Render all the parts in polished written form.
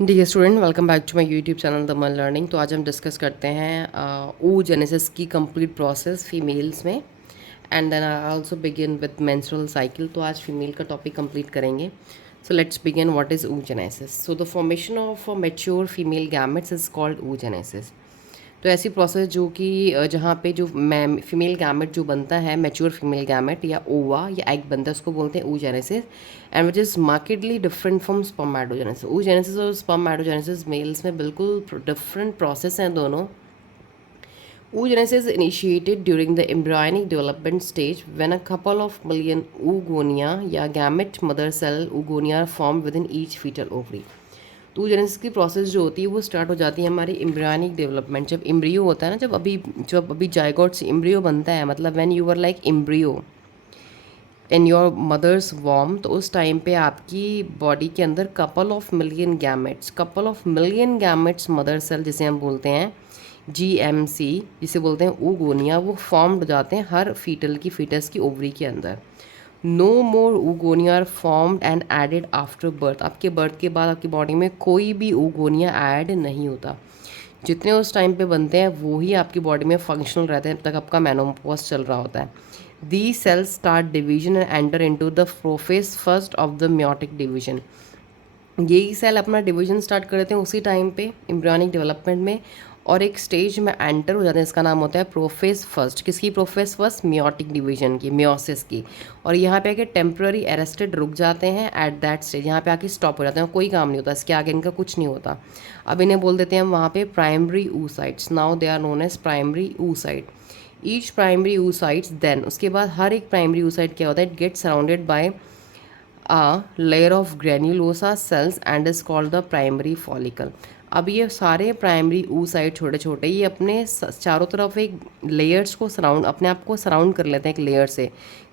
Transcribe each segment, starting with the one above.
Dear student, welcome back to my YouTube channel the man learning. तो आज हम discuss करते हैं oogenesis की कंप्लीट प्रोसेस फीमेल्स में, and then I also begin with menstrual cycle. तो आज फीमेल का टॉपिक कंप्लीट करेंगे। So let's begin. What is oogenesis? So the formation of mature female gametes is called oogenesis। तो ऐसी process जो कि जहाँ पे जो फीमेल गैमेट जो बनता है, मैच्योर फीमेल गैमेट या ओवा या एग बनता है, उसको बोलते हैं oogenesis, and which is markedly different from spermatogenesis. oogenesis और स्पर्मेटोजेनेसिस मेल्स में बिल्कुल डिफरेंट प्रोसेस हैं दोनों। Oogenesis is initiated during the embryonic development stage when a couple of million oogonia या gamete mother cell oogonia are formed within each fetal ovary। तो oogenesis की process जो होती है वो स्टार्ट हो जाती है हमारी एम्ब्रियोनिक डेवलपमेंट, जब एम्ब्रियो होता है ना, जब अभी जायगोट से एम्ब्रियो बनता है, मतलब when you were like embryo in your mother's वॉर्म, तो उस टाइम पे आपकी बॉडी के अंदर couple of million gametes mother cell जिसे हम बोलते हैं जीएमसी, जिसे बोलते हैं oogonia, वो फॉर्म्ड हो जाते हैं हर फीटस की ओवरी के अंदर। No more oogonia are formed and added after birth. आपके बर्थ के बाद आपकी बॉडी में कोई भी oogonia ऐड नहीं होता। जितने उस टाइम पे बनते हैं वो ही आपकी बॉडी में फंक्शनल रहते हैं जब तक आपका मेनोपॉज चल रहा होता है। The cells start division and enter into the prophase first of the meiotic division. यही सेल अपना डिवीजन स्टार्ट कर देते हैं उसी टाइम पे एम्ब्रियोनिक डेवलपमेंट में, और एक स्टेज में एंटर हो जाते हैं। इसका नाम होता है प्रोफेस फर्स्ट। किसकी प्रोफेस फर्स्ट? म्योटिक डिवीजन की, म्योसिस की। और यहाँ पे आके टेम्प्रेरी अरेस्टेड रुक जाते हैं एट दैट स्टेज। यहाँ पे आके स्टॉप हो जाते हैं, कोई काम नहीं होता, इसके आगे इनका कुछ नहीं होता। अब इन्हें बोल देते हैं हम वहाँ पे primary oocytes। Now they are known as primary oocyte। Each primary oocytes then, उसके बाद हर एक प्राइमरी oocyte क्या होता है? It get surrounded by a layer of granulosa cells and is called the primary follicle। अब ये सारे प्राइमरी oocyte छोटे छोटे, ये अपने चारों तरफ एक लेयर्स को सराउंड, अपने आप को सराउंड कर लेते हैं एक लेयर से।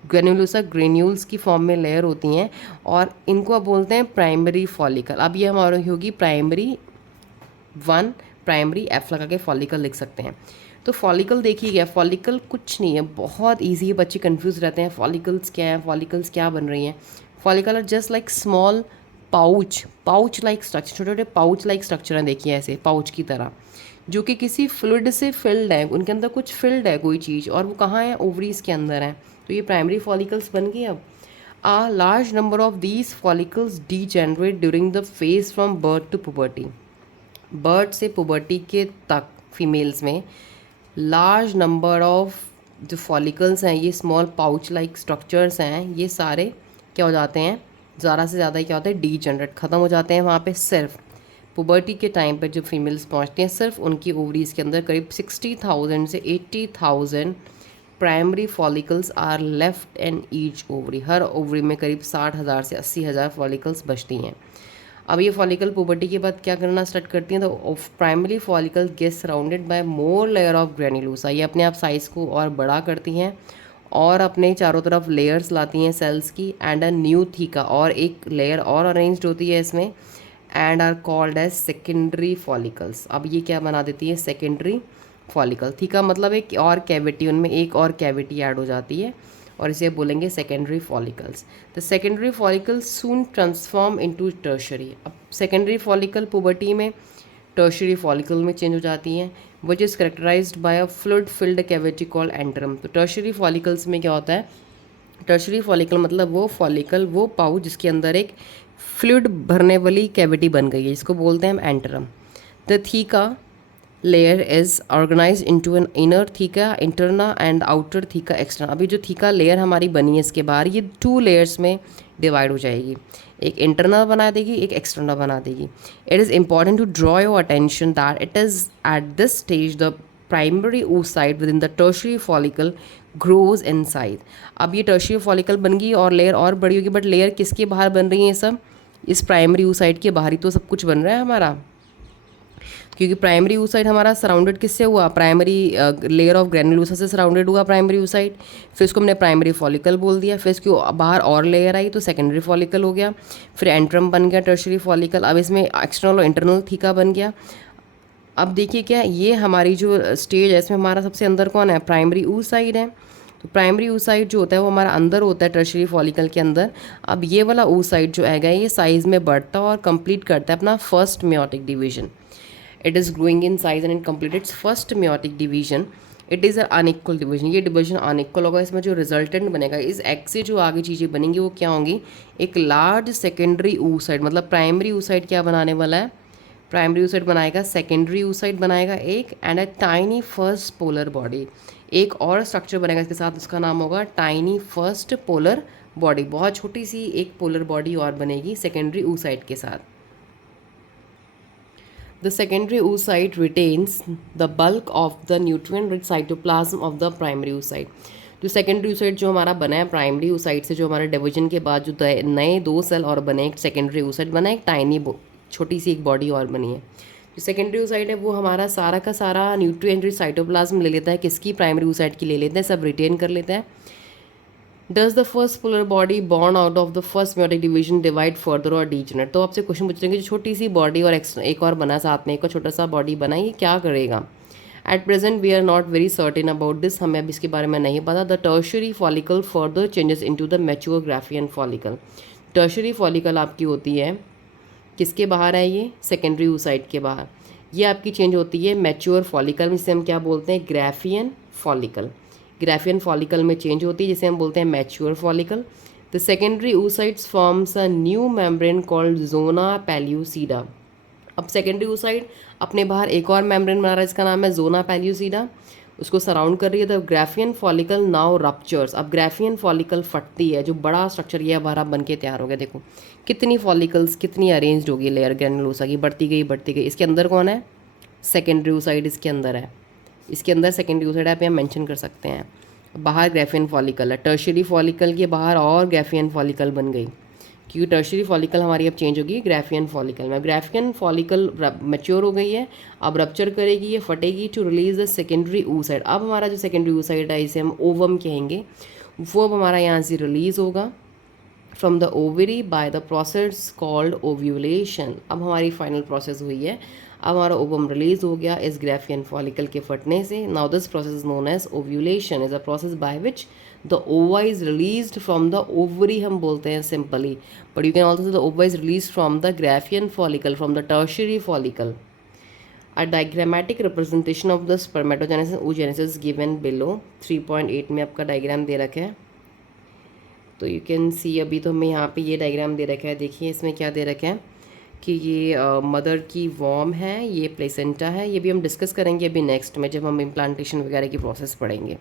ग्रेन्यूलोसा ग्रेन्यूल्स की फॉर्म में लेयर होती हैं, और इनको अब बोलते हैं प्राइमरी फॉलिकल। अब ये हमारी होगी प्राइमरी 1, प्राइमरी एफ लगा के फॉलिकल लिख सकते हैं। तो फॉलिकल देखिए गया, फॉलिकल कुछ नहीं है, बहुत ईजी है, बच्चे कंफ्यूज रहते हैं फॉलिकल्स क्या है, फॉलिकल्स क्या बन रही हैं। Follicle are just like small pouch like structure, छोटे छोटे पाउच लाइक स्ट्रक्चर हैं, देखिए ऐसे पाउच की तरह, जो कि किसी फ्लूइड से फिल्ड है, उनके अंदर कुछ फिल्ड है कोई चीज़, और वो कहाँ है? ओवरीज के अंदर है। तो ये प्राइमरी फॉलिकल्स बन गई। अब a large number of these follicles degenerate during the phase from birth to puberty। Birth से पुबर्टी के तक फीमेल्स में लार्ज नंबर ऑफ जो फॉलिकल्स हैं, ये स्मॉल पाउच लाइक स्ट्रक्चर्स हैं, ये सारे क्या हो जाते हैं? ज़्यादा से ज़्यादा क्या होता है? डीजनरेट, ख़त्म हो जाते हैं वहाँ पे। सिर्फ पुबर्टी के टाइम पर जब फीमेल्स पहुँचती हैं, सिर्फ उनकी ओवरीज़ के अंदर करीब 60,000 से 80,000 primary follicles are left in each ovary. हर ओवरी में करीब 60,000 से 80,000 फॉलिकल्स बचती हैं। अब ये फॉलिकल पुबर्टी के बाद क्या करना स्टार्ट करती हैं? तो primary follicle get surrounded by more layer of granulosa. ये अपने आप साइज़ को और बड़ा करती हैं और अपने चारों तरफ लेयर्स लाती हैं सेल्स की, एंड अ न्यू थीका, और एक लेयर और अरेंज्ड होती है इसमें, and are called as secondary follicles. अब ये क्या बना देती है? Secondary follicle. थीका मतलब एक और कैविटी, उनमें एक और कैविटी ऐड हो जाती है, और इसे बोलेंगे secondary follicles. The secondary follicle soon transform into tertiary. अब सेकेंडरी फॉलिकल पुबर्टी में टर्शरी फॉलिकल में चेंज हो जाती हैं, which is characterised by a fluid filled cavity called antrum. तो टर्शरी फॉलिकल्स में क्या होता है? टर्शरी फॉलिकल मतलब वो फॉलिकल, वो पाउच जिसके अंदर एक फ्लूइड भरने वाली कैविटी बन गई है, जिसको बोलते हैं हम antrum. The theca layer is organise into an inner theca interna and outer theca externa. अभी जो थीका लेयर हमारी बनी है इसके बाहर, ये 2 लेयर्स में डिवाइड हो जाएगी, एक इंटरनल बना देगी, एक एक्सटर्नल बना देगी। It is important to draw your attention that it is at this stage the primary oocyte within the tertiary follicle grows in size. अब ये टर्शरी फॉलिकल बन गई और लेयर और बड़ी होगी, बट लेयर किसके बाहर बन रही है? सब इस प्राइमरी oocyte के बाहर ही तो सब कुछ बन रहा है हमारा, क्योंकि प्राइमरी oocyte हमारा सराउंडेड किससे हुआ? प्राइमरी लेयर ऑफ ग्रेन्युलोसा से सराउंडेड हुआ प्राइमरी oocyte। फिर उसको हमने प्राइमरी फॉलिकल बोल दिया, फिर इसके बाहर और लेयर आई तो सेकेंडरी फॉलिकल हो गया, फिर एंट्रम बन गया, टर्शरी फॉलिकल। अब इसमें एक्सटर्नल और इंटरनल थीका बन गया। अब देखिए क्या, ये हमारी जो स्टेज है इसमें हमारा सबसे अंदर कौन है? प्राइमरी oocyte है, तो प्राइमरी oocyte जो होता है वो हमारा अंदर होता है टर्शियरी फॉलिकल के अंदर। अब ये वाला oocyte जो है ये साइज़ में बढ़ता है और कंप्लीट करता है अपना first meiotic division. It is growing in size and it complete it's first meiotic division. It is a unequal division, ये डिवीजन अनइक्वल होगा। इसमें जो रिजल्टेंट बनेगा इस एग से जो आगे चीज़ें बनेंगी वो क्या होंगी, एक लार्ज सेकेंडरी oocyte। मतलब प्राइमरी oocyte क्या बनाने वाला है, प्राइमरी oocyte बनाएगा सेकेंडरी oocyte बनाएगा एक, and a tiny first polar body. एक और स्ट्रक्चर बनेगा इसके साथ, उसका नाम होगा टाइनी फर्स्ट पोलर बॉडी। बहुत छोटी सी एक पोलर बॉडी और बनेगी सेकेंडरी oocyte के साथ। The secondary oocyte retains the bulk of the nutrient-rich cytoplasm of the primary oocyte। जो सेकेंडरी oocyte जो हमारा बना है प्राइमरी oocyte से, जो हमारे डिवीजन के बाद जो नए 2 सेल और बने, एक सेकेंडरी oocyte बना, एक टाइनी छोटी सी एक बॉडी और बनी है। जो सेकेंडरी oocyte है वो हमारा सारा का सारा न्यूट्रिएंट रिच साइटोप्लाज्म ले लेता है, किसकी, प्राइमरी oocyte की ले लेते हैं, सब रिटेन कर लेता है। Does the first polar body born out of the first meiotic division divide further और डीजेनरेट। तो आपसे क्वेश्चन पूछ रहे हैं कि जो छोटी सी बॉडी और एक और बना साथ में, एक और छोटा सा बॉडी बना, ये क्या करेगा। At present we are not very certain about this, हमें अब इसके बारे में नहीं पता। The tertiary follicle further changes into the mature Graafian follicle. Tertiary follicle आपकी होती है किसके बाहर है, ये सेकेंडरी oocyte के बाहर। ये आपकी चेंज होती है मैच्योर फॉलिकल, जिसे हम क्या बोलते हैं, ग्राफियन फॉलिकल। ग्राफियन फॉलिकल में चेंज होती है जिसे हम बोलते हैं mature follicle. The secondary oocytes forms a new membrane called zona pellucida. अब सेकेंडरी oocyte अपने बाहर एक और मेम्ब्रेन बना रहा है जिसका नाम है जोना पैल्यूसिडा, उसको सराउंड कर रही है। The Graafian follicle now ruptures. अब ग्राफियन फॉलिकल फटती है, जो बड़ा स्ट्रक्चर ये हमारा बन के तैयार हो गया। देखो कितनी फॉलिकल्स कितनी अरेंज्ड होगी लेयर ग्रैन्युलोसा की, बढ़ती गई बढ़ती गई। इसके अंदर कौन है, सेकेंडरी oocyte इसके अंदर है, इसके अंदर सेकेंडरी oocyte आप यहाँ मेंशन कर सकते हैं। बाहर ग्राफियन फॉलिकल है, टर्शियरी फॉलिकल के बाहर और ग्राफियन फॉलिकल बन गई, क्योंकि टर्शियरी फॉलिकल हमारी अब चेंज होगी ग्राफियन फॉलिकल में। ग्राफियन फॉलिकल मैच्योर हो गई है, अब रप्चर करेगी, ये फटेगी to release the secondary oocyte। अब हमारा जो सेकेंडरी oocyte है इसे हम ओवम कहेंगे, वो अब हमारा यहाँ से रिलीज़ होगा from the ovary by the process called ovulation. अब हमारी फाइनल प्रोसेस हुई है, अब हमारा ओवम रिलीज हो गया इस ग्राफियन फॉलिकल के फटने से। Now this process is known as ovulation, is a process by which the ova is released from the ovary, हम बोलते हैं simply, but you can also say the ova is release from the Graafian follicle, from the tertiary follicle. A diagrammatic representation of the spermatogenesis oogenesis given below. 3.8 में आपका diagram दे रखा है, तो you can see, अभी तो हमें यहाँ पे ये डायग्राम दे रखा है। देखिए इसमें क्या दे रखा है कि ये मदर की वॉर्म है, ये प्लेसेंटा है। ये भी हम डिस्कस करेंगे अभी नेक्स्ट में, जब हम इम्प्लांटेशन वगैरह की प्रोसेस पढ़ेंगे।